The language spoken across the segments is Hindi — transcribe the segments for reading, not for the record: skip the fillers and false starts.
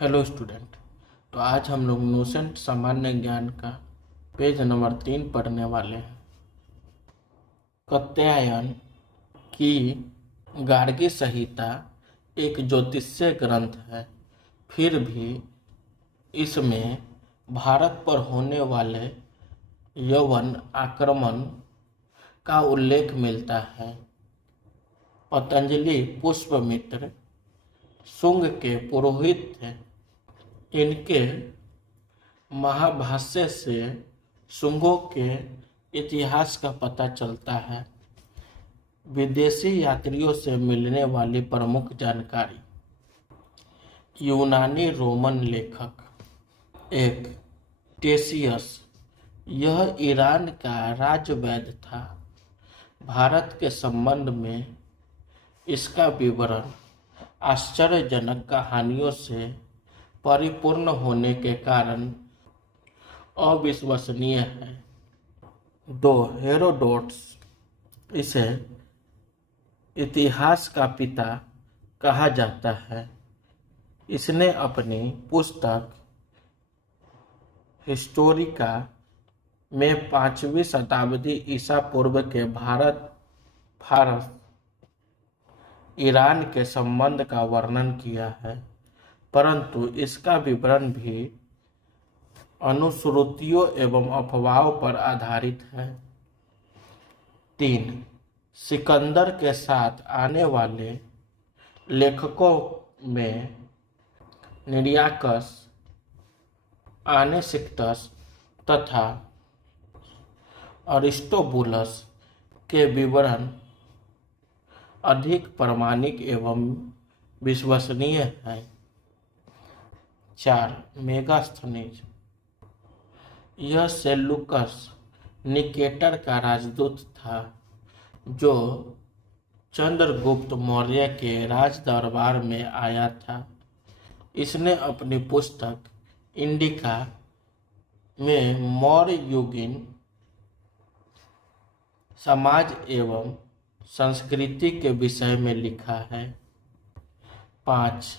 Hello student. तो आज हम लोग नोसेंट सामान्य ज्ञान का पेज नंबर 3 पढ़ने वाले हैं। कात्यायन की गार्गी संहिता एक ज्योतिषीय ग्रंथ है, फिर भी इसमें भारत पर होने वाले यवन आक्रमण का उल्लेख मिलता है। पतंजलि पुष्पमित्र शुंग के पुरोहित थे। इनके महाभाष्य से शुंगों के इतिहास का पता चलता है। विदेशी यात्रियों से मिलने वाली प्रमुख जानकारी। यूनानी रोमन लेखक एक टेसियस, यह ईरान का राजवैद्य था। भारत के संबंध में इसका विवरण आश्चर्यजनक कहानियों से परिपूर्ण होने के कारण अविश्वसनीय है। 2 हेरोडोटस, इसे इतिहास का पिता कहा जाता है। इसने अपनी पुस्तक हिस्टोरिका में 5वीं शताब्दी ईसा पूर्व के फारस ईरान के संबंध का वर्णन किया है, परंतु इसका विवरण भी अनुश्रुतियों एवं अफवाहों पर आधारित है। 3 सिकंदर के साथ आने वाले लेखकों में निरियाकस, आनेसिक्टस तथा अरिस्टोबुलस के विवरण अधिक प्रामाणिक एवं विश्वसनीय हैं। 4 मेगास्थनीज, यह सेल्यूकस निकेटर का राजदूत था, जो चंद्रगुप्त मौर्य के राज दरबार में आया था। इसने अपनी पुस्तक इंडिका में मौर्य युगीन समाज एवं संस्कृति के विषय में लिखा है। 5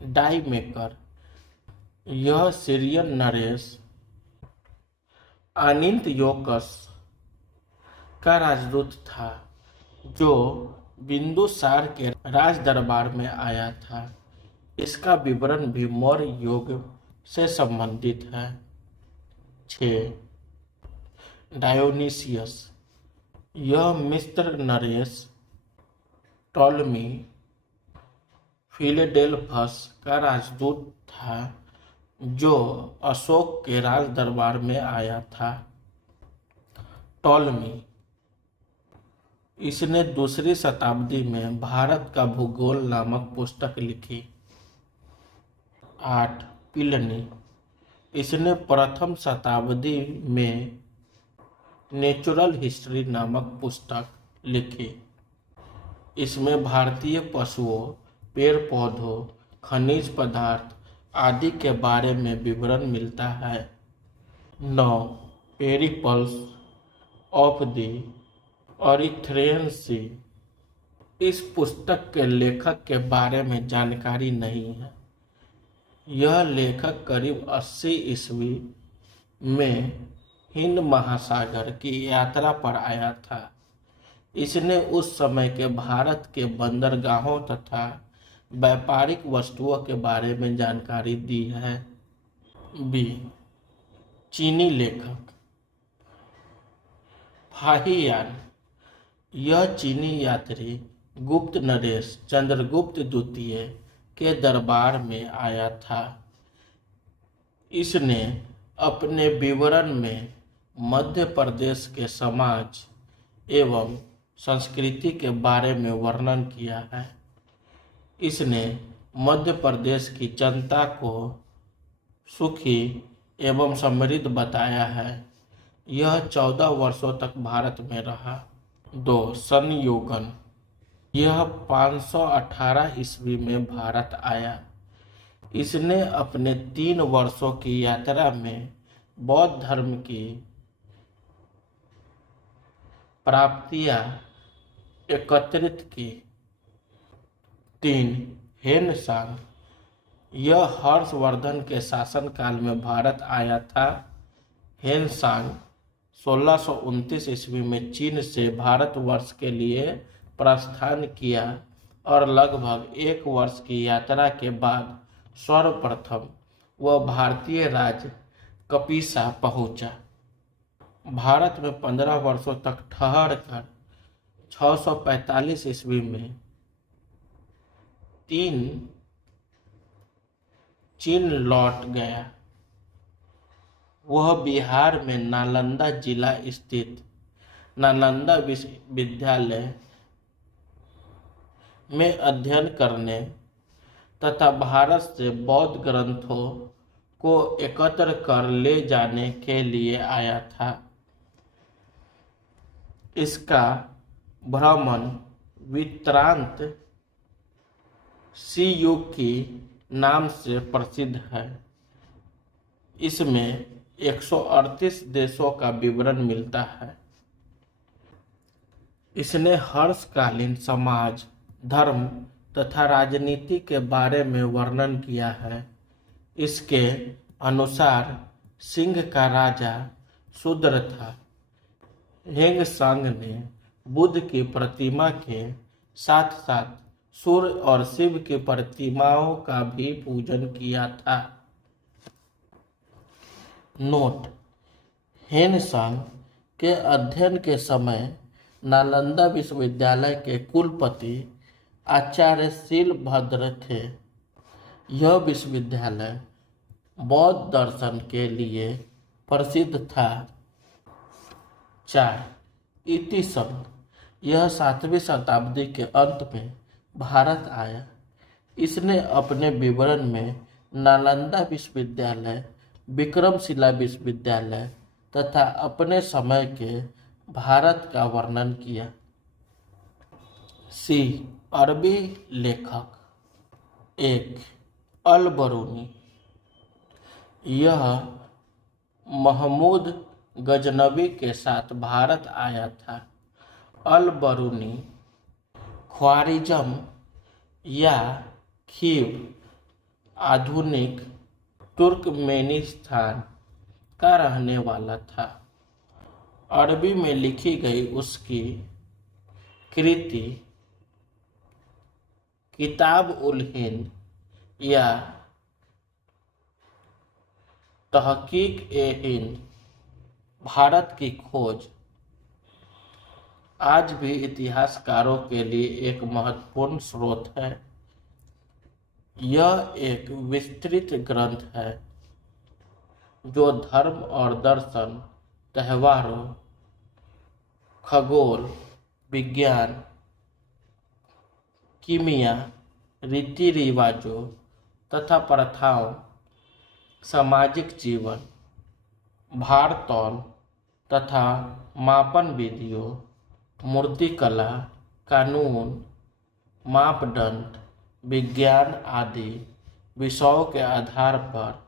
डाईमेकर, यह सीरियन नरेश आनिंतयोकस का राजदूत था, जो बिंदुसार के राज दरबार में आया था। इसका विवरण भी मौर्य युग से संबंधित है। 6 डायोनिसियस, यह मिस्र नरेश टॉलमी फिलेडेल्फस का राजदूत था, जो अशोक के राज दरबार में आया था। टॉलमी, इसने 2री शताब्दी में भारत का भूगोल नामक पुस्तक लिखी। 8 प्लिनी, इसने प्रथम शताब्दी में नेचुरल हिस्ट्री नामक पुस्तक लिखी। इसमें भारतीय पशुओं, पेड़ पौधों, खनिज पदार्थ आदि के बारे में विवरण मिलता है। 9 पेरिपल्स ऑफ द अरिथ्रेयन सी, इस पुस्तक के लेखक के बारे में जानकारी नहीं है। यह लेखक करीब 80 ईस्वी में हिंद महासागर की यात्रा पर आया था। इसने उस समय के भारत के बंदरगाहों तथा व्यापारिक वस्तुओं के बारे में जानकारी दी है। बी चीनी लेखक फाहियान, यह चीनी यात्री गुप्त नरेश चंद्रगुप्त द्वितीय के दरबार में आया था। इसने अपने विवरण में मध्य प्रदेश के समाज एवं संस्कृति के बारे में वर्णन किया है। इसने मध्य प्रदेश की जनता को सुखी एवं समृद्ध बताया है। यह 14 वर्षों तक भारत में रहा। 2 संयोगन, यह 518 ईस्वी में भारत आया। इसने अपने 3 वर्षों की यात्रा में बौद्ध धर्म की प्राप्तियां एकत्रित की। 3 हेनसांग, यह हर्षवर्धन के शासनकाल में भारत आया था। हेनसांग 1629 ईस्वी में चीन से भारतवर्ष के लिए प्रस्थान किया और लगभग 1 वर्ष की यात्रा के बाद सर्वप्रथम वह भारतीय राज्य कपिसा पहुंचा। भारत में 15 वर्षों तक ठहर कर 645 ईस्वी में चीन लौट गया। वह बिहार में नालंदा जिला स्थित नालंदा विश्वविद्यालय में अध्ययन करने तथा भारत से बौद्ध ग्रंथों को एकत्र कर ले जाने के लिए आया था। इसका भ्रमण वृत्तांत सीयूकी नाम से प्रसिद्ध है। इसमें 138 देशों का विवरण मिलता है। इसने हर्षकालीन समाज, धर्म तथा राजनीति के बारे में वर्णन किया है। इसके अनुसार सिंह का राजा शूद्र था। हेंगसांग ने बुद्ध की प्रतिमा के साथ साथ सूर्य और शिव की प्रतिमाओं का भी पूजन किया था। नोट: हेनसांग के अध्ययन के समय नालंदा विश्वविद्यालय के कुलपति आचार्य शीलभद्र थे। यह विश्वविद्यालय बौद्ध दर्शन के लिए प्रसिद्ध था। 4. इति शब्द: यह 7वीं शताब्दी के अंत में भारत आया। इसने अपने विवरण में नालंदा विश्वविद्यालय, विक्रमशिला विश्वविद्यालय तथा अपने समय के भारत का वर्णन किया। सी. अरबी लेखक 1. अल बरूनी। यह महमूद गजनवी के साथ भारत आया था। अल बरूनी ख्वारिज़म या खीव आधुनिक तुर्कमेनिस्तान का रहने वाला था। अरबी में लिखी गई उसकी कृति किताब उल हिंद या तहकीक ए हिंद, भारत की खोज, आज भी इतिहासकारों के लिए एक महत्वपूर्ण स्रोत है। यह एक विस्तृत ग्रंथ है जो धर्म और दर्शन, त्योहारों, खगोल विज्ञान, कीमिया, रीति रिवाजों तथा प्रथाओं, सामाजिक जीवन, भार-तौल तथा मापन विधियों, मूर्तिकला, कानून, मापदंड, विज्ञान आदि विषयों के आधार पर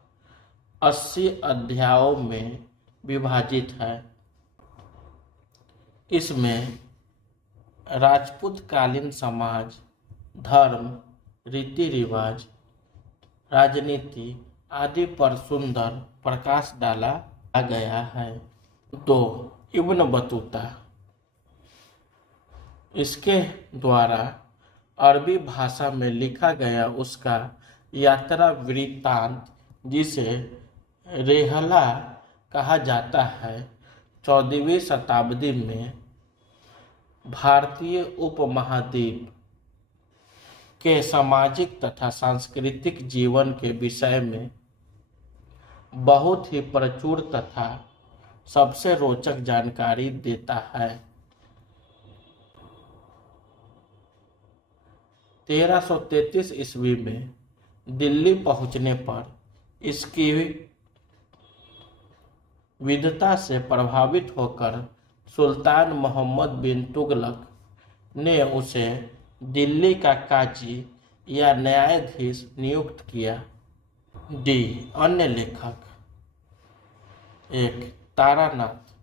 80 अध्यायों में विभाजित है। इसमें राजपूत कालीन समाज, धर्म, रीति रिवाज, राजनीति आदि पर सुंदर प्रकाश डाला गया है। 2. Ibn Battuta. इसके द्वारा अरबी भाषा में लिखा गया उसका यात्रा वृत्तांत, जिसे रेहला कहा जाता है, 14वीं शताब्दी में भारतीय उपमहाद्वीप के सामाजिक तथा सांस्कृतिक जीवन के विषय में बहुत ही प्रचुर तथा सबसे रोचक जानकारी देता है। 1333 ईस्वी में दिल्ली पहुंचने पर इसकी विद्वता से प्रभावित होकर सुल्तान मोहम्मद बिन तुगलक ने उसे दिल्ली का काजी या न्यायाधीश नियुक्त किया। डी. अन्य लेखक 1. तारानाथ।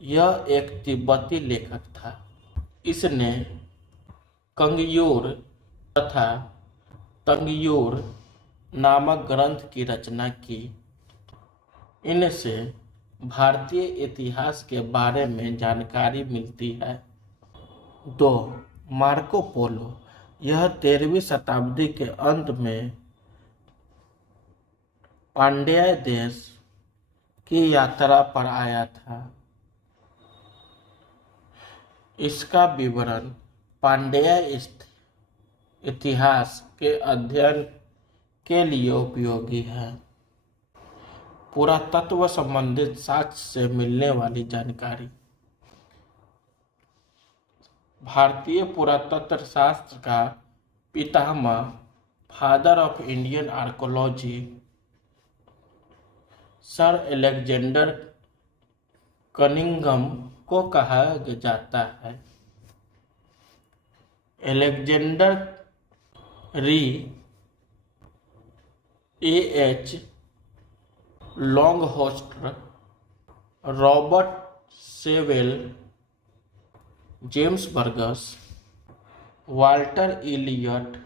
यह एक तिब्बती लेखक था। इसने कंगयूर तथा तंगयूर नामक ग्रंथ की रचना की। इनसे भारतीय इतिहास के बारे में जानकारी मिलती है। 2. Marco Polo. यह 13वीं शताब्दी के अंत में पांड्या देश की यात्रा पर आया था। इसका विवरण पांड्या इतिहास के अध्ययन के लिए उपयोगी है। पुरातत्व संबंधित साक्ष्य से मिलने वाली जानकारी। भारतीय पुरातत्व शास्त्र का पितामह, father of Indian archaeology, sir Alexander Cunningham को कहा जाता है। Alexander Rea H Longhurst, Robert Sewell, James Burgess, Walter Elliot,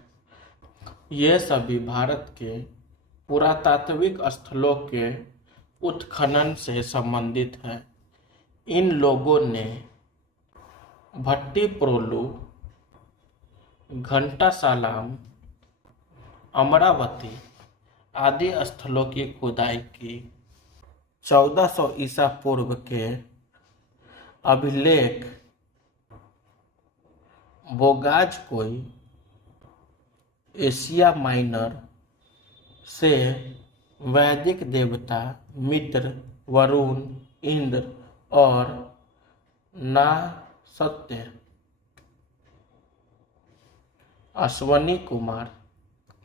ये सभी भारत के पुरातात्विक स्थलों के उत्खनन से संबंधित हैं। इन लोगों ने भट्टीप्रोलु, घंटासालाम, अमरावती आदि स्थलों की खुदाई की। 1400 ईसा पूर्व के अभिलेख बोगाजकोई एशिया माइनर से वैदिक देवता मित्र, वरुण, इंद्र और नासत्य, अश्वनी कुमार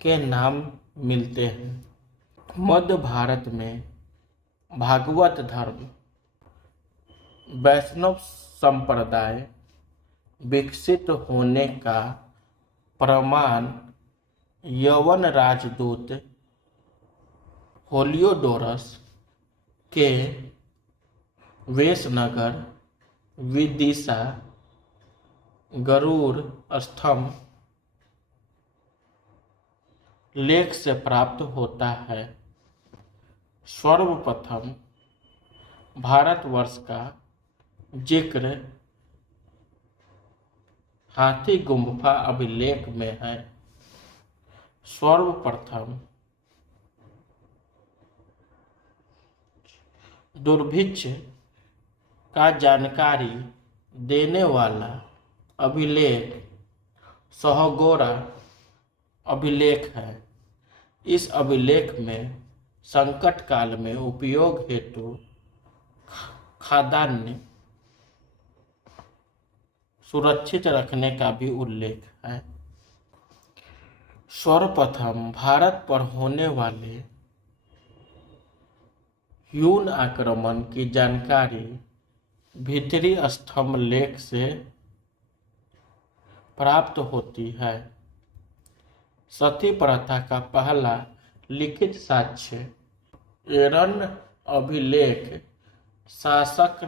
के नाम मिलते हैं। मध्य भारत में भागवत धर्म, वैष्णव संप्रदाय विकसित होने का प्रमाण यवन राजदूत होलियोडोरस के वेशनगर विदिशा गरुड़ स्तंभ लेख से प्राप्त होता है। सर्वप्रथम भारतवर्ष का जिक्र हाथी गुम्फा अभिलेख में है। सर्वप्रथम दुर्भिक्ष का जानकारी देने वाला अभिलेख सहगोरा अभिलेख है। इस अभिलेख में संकट काल में उपयोग हेतु खाद्यान्न सुरक्षित रखने का भी उल्लेख है। सर्वप्रथम भारत पर होने वाले ह्यून आक्रमण की जानकारी भीतरी स्तंभ लेख से प्राप्त होती है। सती प्रथा का पहला लिखित साक्ष्य एरन अभिलेख शासक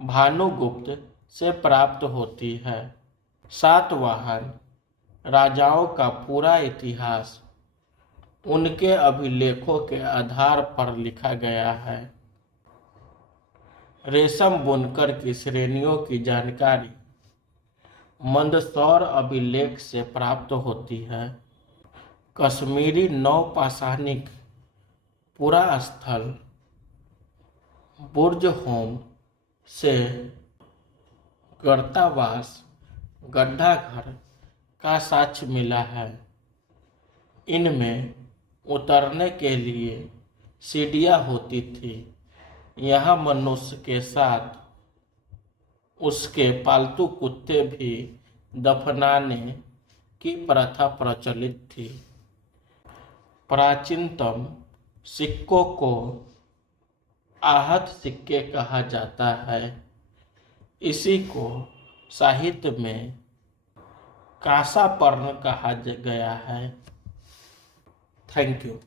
भानुगुप्त से प्राप्त होती है। सातवाहन राजाओं का पूरा इतिहास उनके अभिलेखों के आधार पर लिखा गया है। रेशम बुनकर की श्रेणियों की जानकारी मंदसौर अभिलेख से प्राप्त होती है। कश्मीरी नौपाषाणिक पुरा स्थल बुर्ज होम से गर्तावास गड्ढा घर का साक्ष्य मिला है। इनमें उतरने के लिए सीढ़ियाँ होती थी। यहाँ मनुष्य के साथ उसके पालतू कुत्ते भी दफनाने की प्रथा प्रचलित थी। प्राचीनतम सिक्कों को आहत सिक्के कहा जाता है। इसी को साहित्य में कांसापर्ण कहा गया है। Thank you.